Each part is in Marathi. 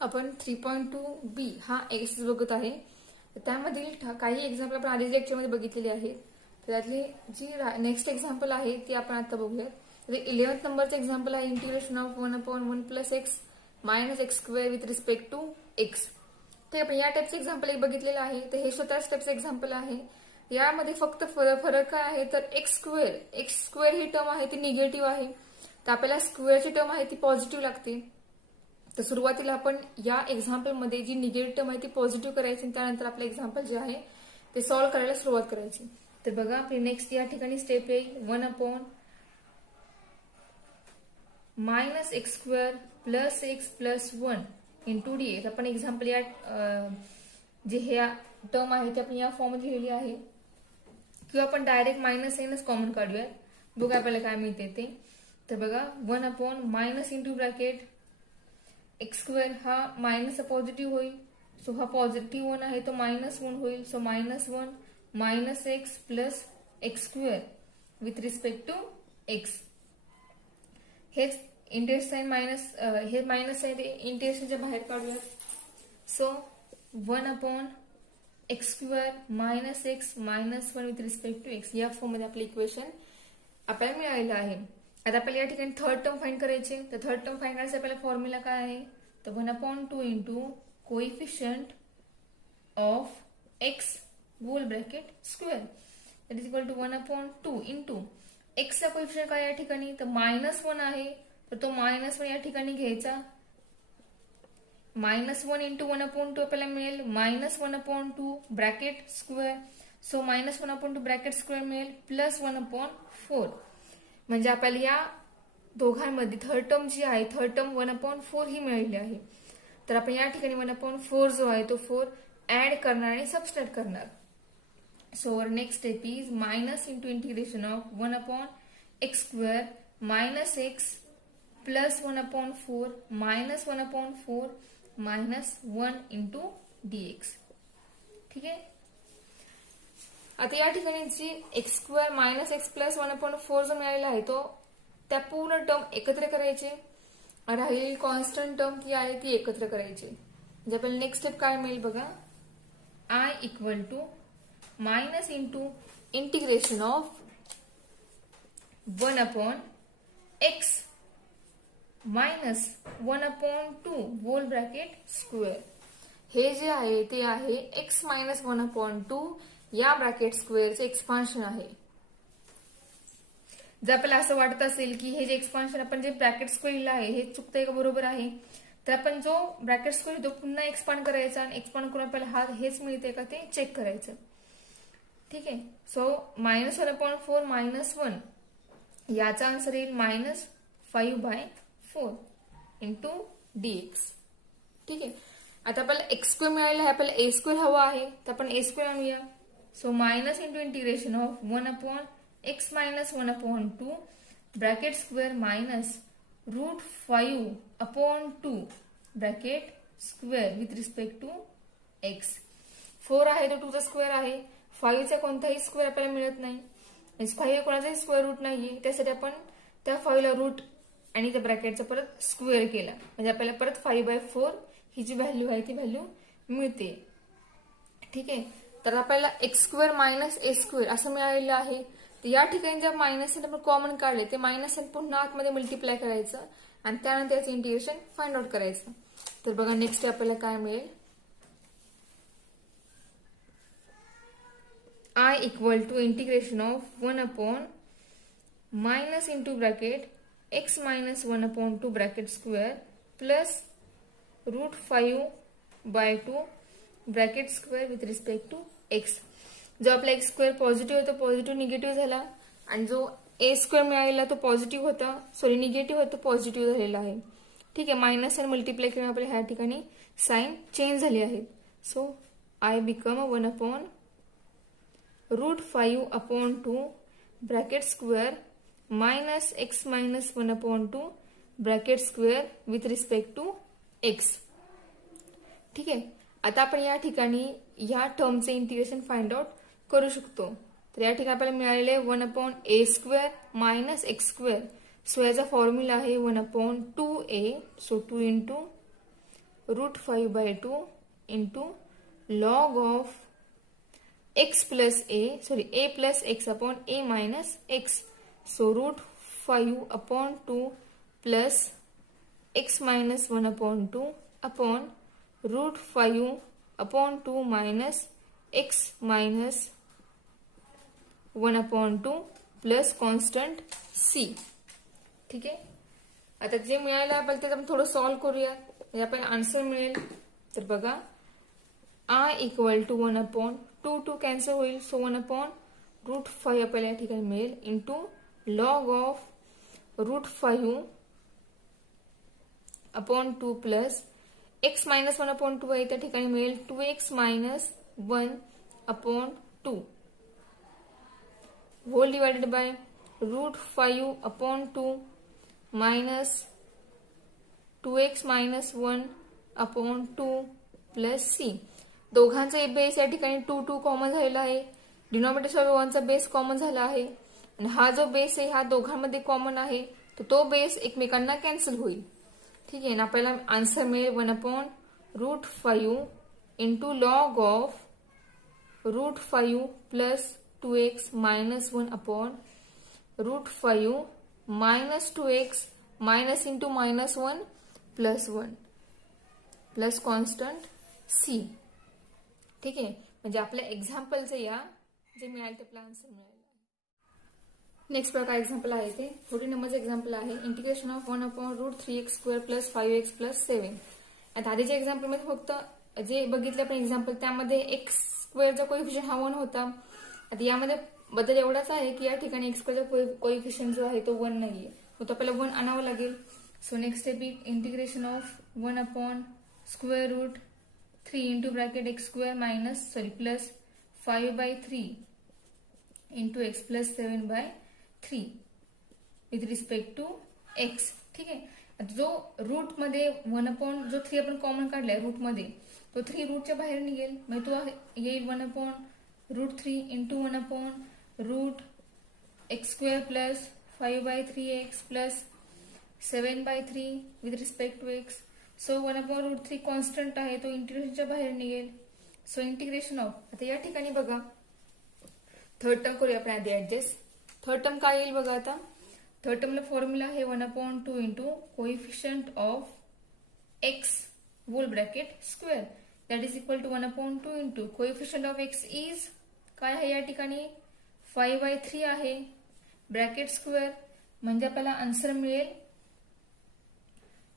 आपण 3.2b हा एक्सरसाइज बघत आहे. त्यामधील काही एक्झाम्पल आपण आधीच लेक्चरमध्ये बघितलेले आहेत. त्यातली जी नेक्स्ट एक्झाम्पल आहे ती आपण आता बघूयात. तर 11th नंबरचं एक्झाम्पल आहे integration of 1/1 plus x minus x square with respect to x. ते आपण या टाईपचं एक्झाम्पल एक बघितलेलं आहे. तर हे स्वतःच टाईपचं एक्झाम्पल आहे. यामध्ये फक्त फरक काय आहे तर एक्स स्क्वेअर ही टर्म आहे ती निगेटिव्ह आहे. तर आपल्याला स्क्वेअरची टर्म आहे ती पॉझिटिव्ह लागते. तर सुरुवातीला आपण या एक्झाम्पल मध्ये जी निगेटिव्ह टर्म आहे ती पॉझिटिव्ह करायची आणि त्यानंतर आपलं एक्झाम्पल जे आहे ते सॉल्व्ह करायला सुरुवात करायची. तर बघा आपली नेक्स्ट या ठिकाणी स्टेप येईल 1/- x square plus x plus 1 into D x. आपण एक्झाम्पल या जे हे टर्म आहे ते आपण या फॉर्म मध्ये लिहिली आहे, किंवा आपण डायरेक्ट मायनस एनच कॉमन काढूयात. बघा आपल्याला काय मिळते ते. तर बघा 1/- इंटू ब्रॅकेट एक्स स्क्वेअर हा मायनस पॉझिटिव्ह होईल. सो हा पॉझिटिव्ह 1 आहे तो -1 होईल. So -1 minus x plus x square with respect to x. हेच इंटिग्रेशन साइन मायनस हे मायनस आहे ते इंटिग्रेशनच्या बाहेर काढूयात. So 1/- x square minus x minus 1 with respect to x या फॉर्म मध्ये आपलं इक्वेशन आपल्याला मिळालेलं आहे. आता आपल्याला या ठिकाणी थर्ड टर्म फाइंड करायचे. तर थर्ड टर्म फाइंड करायचं आपल्याला फॉर्म्युला काय आहे तर 1/2 into coefficient of x whole bracket square that is equal to 1/2 into एक्सचा कोइफिशियंट काय या ठिकाणी तर -1 आहे. तर तो -1 या ठिकाणी घ्यायचा. -1 इंटू 1/2 आपल्याला मिळेल -1/2 bracket square. So -1/2 bracket square मिळेल प्लस 1/4. म्हणजे आपल्याला या दोघांमध्ये थर्ड टर्म जी आहे थर्ड टर्म 1/4 ही मिळालेली आहे. तर आपण या ठिकाणी 1/4 जो आहे तो 4 ऍड करणार आणि सबस्ट्रॅक्ट करणार. So our next step is minus into integration of 1/x square minus x plus 1/4 minus 1/4 minus 1 into dx. ठीक आहे. आता या ठिकाणी जी x square minus x plus 1/4 जो मिळालेला आहे तो त्या पूर्ण टर्म एकत्र करायचे. राहिलेली कॉन्स्टंट टर्म ती आहे ती एकत्र करायची. म्हणजे आपल्याला नेक्स्ट स्टेप काय मिळेल बघा. I equal to minus into integration of 1/x minus 1/2 whole bracket square. हे जे आहे ते आहे x मायनस 1/2 या ब्रॅकेट स्क्वेअरचे एक्सपान्शन आहे. जर आपल्याला असं वाटत असेल की हे जे एक्सपान्शन आपण जे ब्रॅकेट स्क्वेअर लिहिलं आहे हे चुकतंय का बरोबर आहे, तर आपण जो ब्रॅकेट स्क्वेअर तो पुन्हा एक्सपांड करायचा आणि एक्सपांड करून आपल्याला हा हेच मिळते का ते चेक करायचं. ठीक आहे. सो -1/4 मायनस 1 याचा आन्सर येईल -5/4 इंटू dx. ठीक आहे. आता आपल्याला एक्स स्क्वेअर मिळालेला आहे, आपल्याला ए स्क्वेअर हवा आहे तर आपण ए स्क्वेअर आणूया. So minus into integration of 1/x minus 1/2 bracket square minus √5/2 bracket square with respect to x. 4 आहे तो 2चा स्क्वेअर आहे. 5चा कोणताही स्क्वेअर आपल्याला मिळत नाही. 5 कोणाचाही स्क्वेअर रूट नाहीये. त्यासाठी आपण त्या 5ला रूट आणि त्या ब्रॅकेटचा परत स्क्वेअर केला म्हणजे आपल्याला परत 5/4 ही जी व्हॅल्यू आहे ती व्हॅल्यू मिळते. ठीक आहे. तर आपल्याला एक्स स्क्वेअर मायनस ए स्क्वेअर असं मिळालेलं आहे. तर या ठिकाणी जर मायनस आपण कॉमन काढले ते मायनस पुन्हा आतमध्ये मल्टिप्लाय करायचं आणि त्यानंतर याचं इंटिग्रेशन फाइंड आउट करायचं. तर बघा नेक्स्ट आपल्याला काय मिळेल. I equal to integration of 1/- into bracket x minus 1/2 bracket square plus √5/2 bracket square with respect to x. जो आपला एक्स स्क्वेअर पॉझिटिव्ह होता पॉझिटिव्ह निगेटिव्ह झाला आणि जो ए स्क्वेअर मिळालेला तो पॉझिटिव्ह होता निगेटिव्ह होता पॉझिटिव्ह झालेला आहे. ठीक आहे. मायनस आणि मल्टिप्लाय करून आपल्या ह्या ठिकाणी साइन चेंज झाली आहेत. So I become 1/√5/2 bracket square minus x minus 1/2 bracket square with respect to x. ठीक आहे. आता आपण या ठिकाणी या टर्मचे इंटिग्रेशन फाइंड आउट करू शकतो. तर या ठिकाणी आपल्याला मिळालेले 1/a square minus x square. So याचा फॉर्म्युला आहे 1/2a. So 2 into √5/2 into log of x plus a plus x upon a minus x. So √5/2 plus x minus 1/2 upon √5/2 minus x minus 1/2 plus constant c. ठीक आहे. आता जे मिळालं आपल्याला ते आपण थोडं सॉल्व्ह करूया, म्हणजे आपल्याला आन्सर मिळेल. तर बघा, i इक्वल टू 1/2 कॅन्सल होईल. सो 1/√5 आपल्याला या ठिकाणी मिळेल into log of √5/2 plus x minus 1/2 आहे, त्या ठिकाणी मिळेल 2x minus 1/2 whole divided by √5/2 minus 2x minus 1/2 plus c. दोघांचा बेस या ठिकाणी 2 कॉमन झालेला आहे. डिनॉमिनेटर 1 चा बेस कॉमन झाला आहे आणि हा जो बेस आहे हा दोघांमध्ये कॉमन आहे, तर तो बेस एकमेकांना कॅन्सल होईल. ठीक आहे ना. आपल्याला आन्सर मिळेल 1/√5 into log of √5 plus 2x minus 1/√5 minus 2x minus into minus 1 plus 1 plus constant c. ठीक आहे. म्हणजे आपल्या एक्झाम्पलचं या जे मिळालं ते आपला आन्सर मिळाला. नेक्स्ट बघा एक्झाम्पल आहे ते 40 नंबरचं एक्झाम्पल आहे. Integration of 1/√3x² plus 5x plus 7. आता आधीच्या एक्झाम्पलमध्ये फक्त जे बघितलं आपण एक्झाम्पल त्यामध्ये x² चा कोएफिशियंट हा 1 होता. आता यामध्ये बदल एवढाच आहे की या ठिकाणी x² चा कोएफिशियंट जो आहे तो 1 नाहीये, तो आपल्याला 1 आणावं लागेल. So next step is integration of 1/√3 into bracket x² minus plus 5/3 into x plus 7/3 with respect to x. ठीक आहे. जो रूट मध्ये 1/3 आपण कॉमन काढलाय रूट मध्ये, तो 3 रूटच्या बाहेर निघेल, म्हणजे तो येईल 1/√3 into 1/√x² plus 5/3x plus 7/3 with respect to x. So 1/√3 constant आहे, तो इंटिग्रेशनच्या बाहेर निघेल. सो इंटिग्रेशन ऑफ, आता या ठिकाणी बघा थर्ड टर्म करूया आपण आधी ऍडजस्ट. थर्ड टर्म काय येईल बघा. आता थर्ड टर्मला फॉर्म्युला आहे 1/2 into coefficient of x whole bracket square that is equal to 1/2 into coefficient of x is काय आहे या ठिकाणी 5/3 आहे ब्रॅकेट स्क्वेअर, म्हणजे आपल्याला आन्सर मिळेल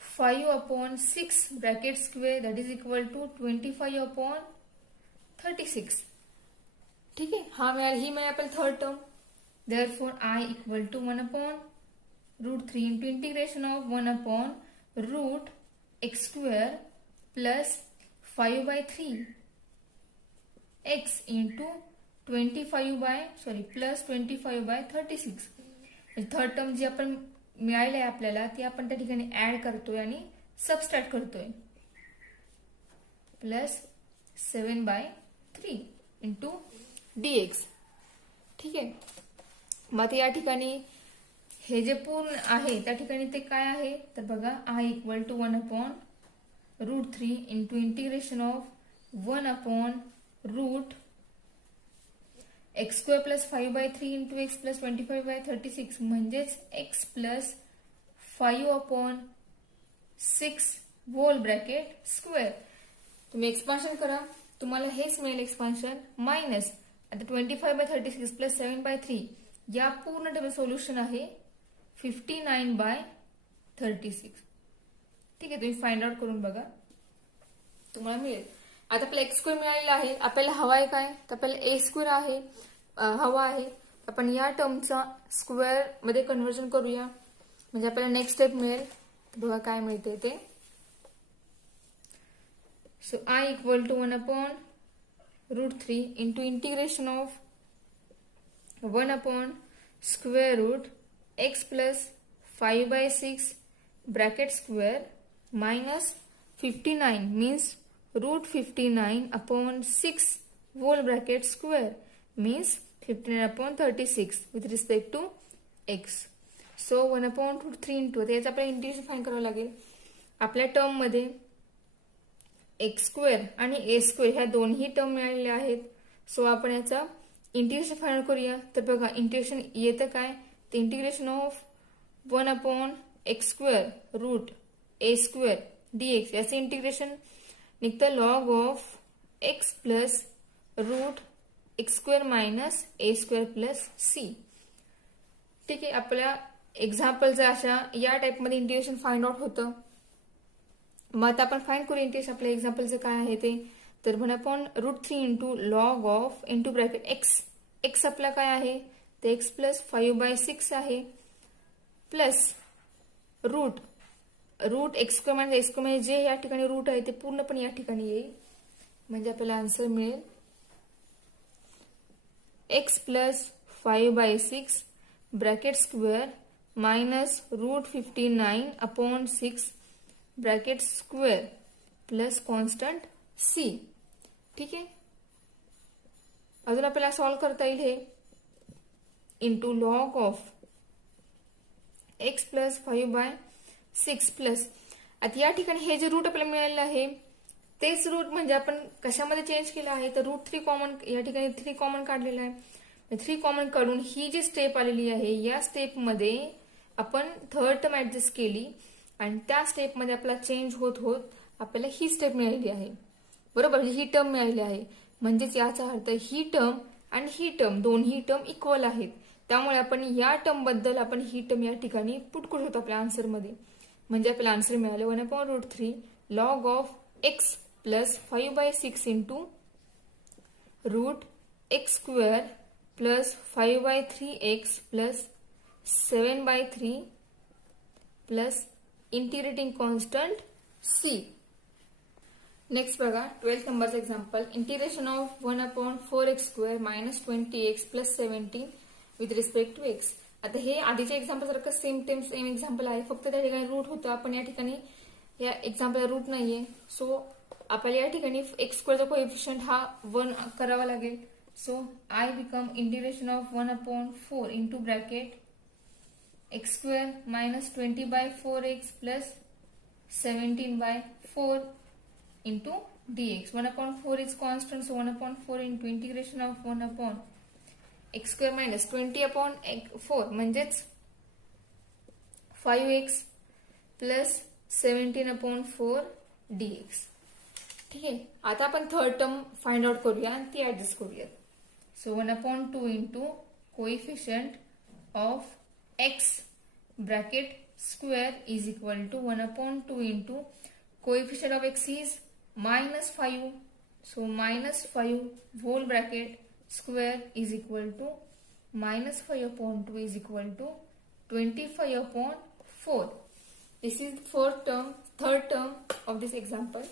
5/6 bracket square that is equal to 25/36. ठीक आहे. हा मिळाल, ही मिळेल आपल्याला third term. Therefore, I equal to 1/√3 into integration of 1/√x² plus 5/3 x into plus 25/36. Third term जी आपण मिळाली आहे आपल्याला ती आपण त्या ठिकाणी ऍड करतोय आणि सबस्ट्रॅक्ट करतोय. Plus 7/3 into dx. ठीक आहे. मग या ठिकाणी हे जे पूर्ण आहे त्या ठिकाणी ते काय आहे तर बघा i equal to 1/√3 into integration of 1/√x² plus 5/3 into x plus 25/36 म्हणजेच x plus 5/6 whole bracket square. तुम्ही एक्सपान्शन करा, तुम्हाला हेच मिळेल एक्सपान्शन मायनस आता 25/36 प्लस 7/3 या पूर्ण टेबल सोल्युशन आहे 59/36. ठीक आहे. तुम्ही फाइंड आउट करून बघा, तुम्हाला मिळेल. आता आपल्याला x² मिळालेला आहे, आपल्याला हवा आहे काय तर आपल्याला a² आहे हवा आहे. आपण या टर्मचा स्क्वेअर मध्ये कन्व्हर्जन करूया, म्हणजे आपल्याला नेक्स्ट स्टेप मिळेल. बघा काय मिळते ते. So i equal to 1/√3 into integration of 1/√x plus 5/6 bracket square minus 59 means √59/6 whole bracket square means 59/36 with respect to x. So 1/√3 into याचं आपल्याला इंटिग्रेशन फाइंड करावं लागेल. आपल्या टर्म मध्ये एक्स स्क्वेअर आणि ए स्क्वेअर ह्या दोन्ही टर्म मिळालेल्या आहेत. सो आपण याचा इंटिग्रेशन फाइंड करूया. तर बघा इंटिग्रेशन येतं काय, तर integration of 1/x² root a² dx याचं इंटिग्रेशन निघतं log of x plus root x² minus a² plus c. ठीक आहे, आपल्या एक्झाम्पलचं अशा या टाईपमध्ये इंटिग्रेशन फाइंड आउट होतं. मग आता आपण फाइंड करू इंटिग्रेशन आपल्या एक्झाम्पलचं काय आहे ते. तर 1/√3 into log of into bracket x आपला काय आहे, ते x प्लस 5/6 आहे plus root x² minus a² म्हणजे जे या ठिकाणी रूट आहे ते पूर्णपणे या ठिकाणी येईल, म्हणजे आपल्याला आन्सर मिळेल x plus 5/6 bracket square minus √59/6 bracket square plus constant c. ठीक आहे, अजून आपल्याला सॉल्व्ह करता येईल हे into log of x plus 5/6 plus आता या ठिकाणी हे जे रूट आपल्याला मिळालेलं आहे तेच रूट म्हणजे आपण कशामध्ये चेंज केलं आहे, तर √3 कॉमन या ठिकाणी 3 कॉमन काढलेलं आहे. 3 कॉमन काढून ही जी स्टेप आलेली आहे या स्टेपमध्ये आपण थर्ड टर्म ऍडजस्ट केली आणि त्या स्टेपमध्ये आपला चेंज होत होत आपल्याला ही स्टेप मिळालेली आहे. बरोबर, ही टर्म मिळालेली आहे. म्हणजेच याचा अर्थ ही टर्म आणि ही टर्म दोन्ही टर्म इक्वल आहेत. त्यामुळे आपण या टर्म बद्दल आपण ही टर्म या ठिकाणी पुट करू शकतो आपल्या आन्सरमध्ये. म्हणजे आपल्याला आन्सर मिळालं 1/√3 log of x plus 5/6 into root x² plus 5/3x plus 7/3 plus integrating constant c. Next बघा 12th नंबरचं example. Integration of 1/4x² minus 20x plus 17 with respect to x. आता हे आधीच्या एक्झाम्पल सारखं सेम एक्झाम्पल आहे, फक्त त्या ठिकाणी रूट होतं. आपण या ठिकाणी या एक्झाम्पलला रूट नाहीये, सो आपल्याला या ठिकाणी x² चा कोएफिशियंट हा 1 करावा लागेल. So I become integration of 1/4 into bracket x² minus 20/4x plus 17/4 into dx. 1/4 is constant, so 1/4 into integration of 1/x² minus 20/4 म्हणजेच 5x plus 17/4 dx. ठीक आहे, आता आपण थर्ड टर्म फाइंड आउट करूया आणि ती ऍडजस्ट करूया. So 1/2 into coefficient of x bracket square is equal to 1/2 into coefficient of x is -5, so -5 whole bracket square is equal to -5/2 is equal to 25/4. This is third term of this example.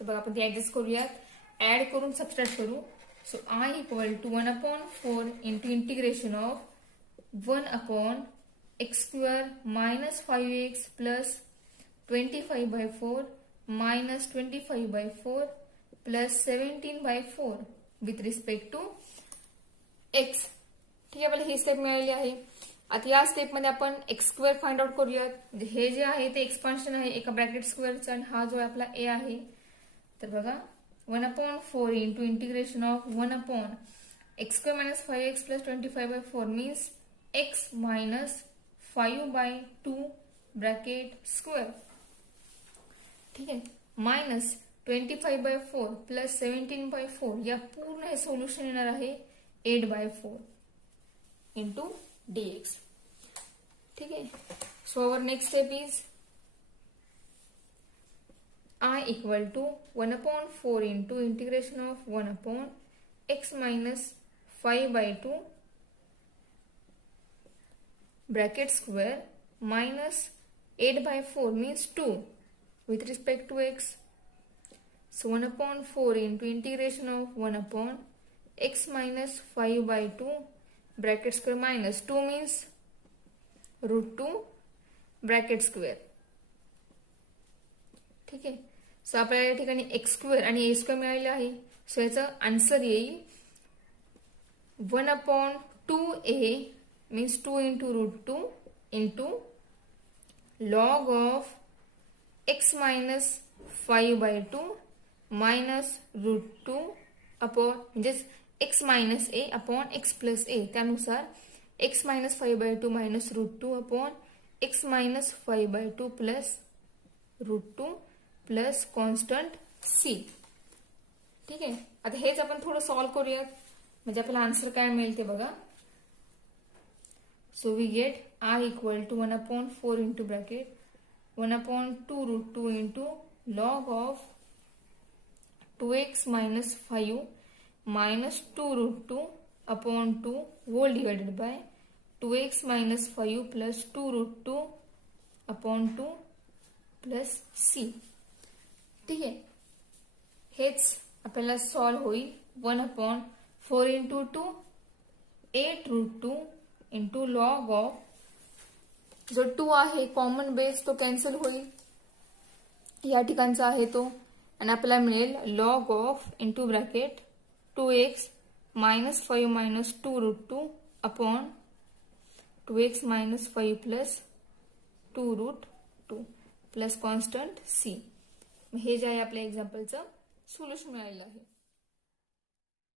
तर बघा आपण ते ऍडजस्ट करूयात, ऍड करून सबस्ट्रॅक्ट करू. So I equal to 1/4 into integration of 1/x² minus 5x plus 25/4 minus 25/4 plus 17/4 with respect to x. ठीक आहे, आपल्याला ही स्टेप मिळालेली आहे. आता या स्टेपमध्ये आपण x² फाइंड आउट करूयात. म्हणजे हे जे आहे ते एक्सपान्शन आहे एका ब्रॅकेट स्क्वेअरचा आणि हा जो आपला a आहे. तर बघा 1/4 into integration of 1/x² minus 5x plus 25/4 means x minus 5/2 bracket square. ठीक आहे, मायनस 25/4 प्लस 17/4 या पूर्ण हे सोल्युशन येणार आहे 8/4 इंटू dx. ठीक आहे, so our next step is I equal to 1/4 into integration of 1/x minus 5/2 bracket square minus 8/4 means 2 with respect to x. So 1/4 into integration of 1/x minus 5/2 bracket square minus 2 means √2 bracket square. ठीक आहे, सो आपल्याला या ठिकाणी x² आणि a² मिळाले आहे. सो याचा आन्सर येईल 1/2a means 2 into √2 into log of x minus 5/2 minus √2 upon म्हणजेच x minus a upon x plus a. त्यानुसार x minus 5/2 minus √2 upon x minus 5/2 plus √2 plus constant c. ठीक आहे. आता हेच आपण थोडं सॉल्व्ह करूयात म्हणजे आपल्याला आन्सर काय मिळेल ते बघा. So we get I equal to 1/4 into bracket 1/2 √2 into log of 2x minus 5 minus 2 √2 upon 2 whole divided by 2x minus 5 plus 2 √2 upon 2 plus c. ठीक आहे. हेच आपल्याला सॉल्व्ह होईल 1/4 इंटू 2 8 √2 इंटू लॉग ऑफ जो 2 आहे कॉमन बेस तो कॅन्सल होईल या ठिकाणचा आहे तो आणि आपल्याला मिळेल log of into bracket 2x minus 5 minus 2 √2 upon 2x minus 5 plus 2 √2 plus constant c. हे जे आहे आपल्या एक्झाम्पलचं सोल्युशन मिळालेलं आहे.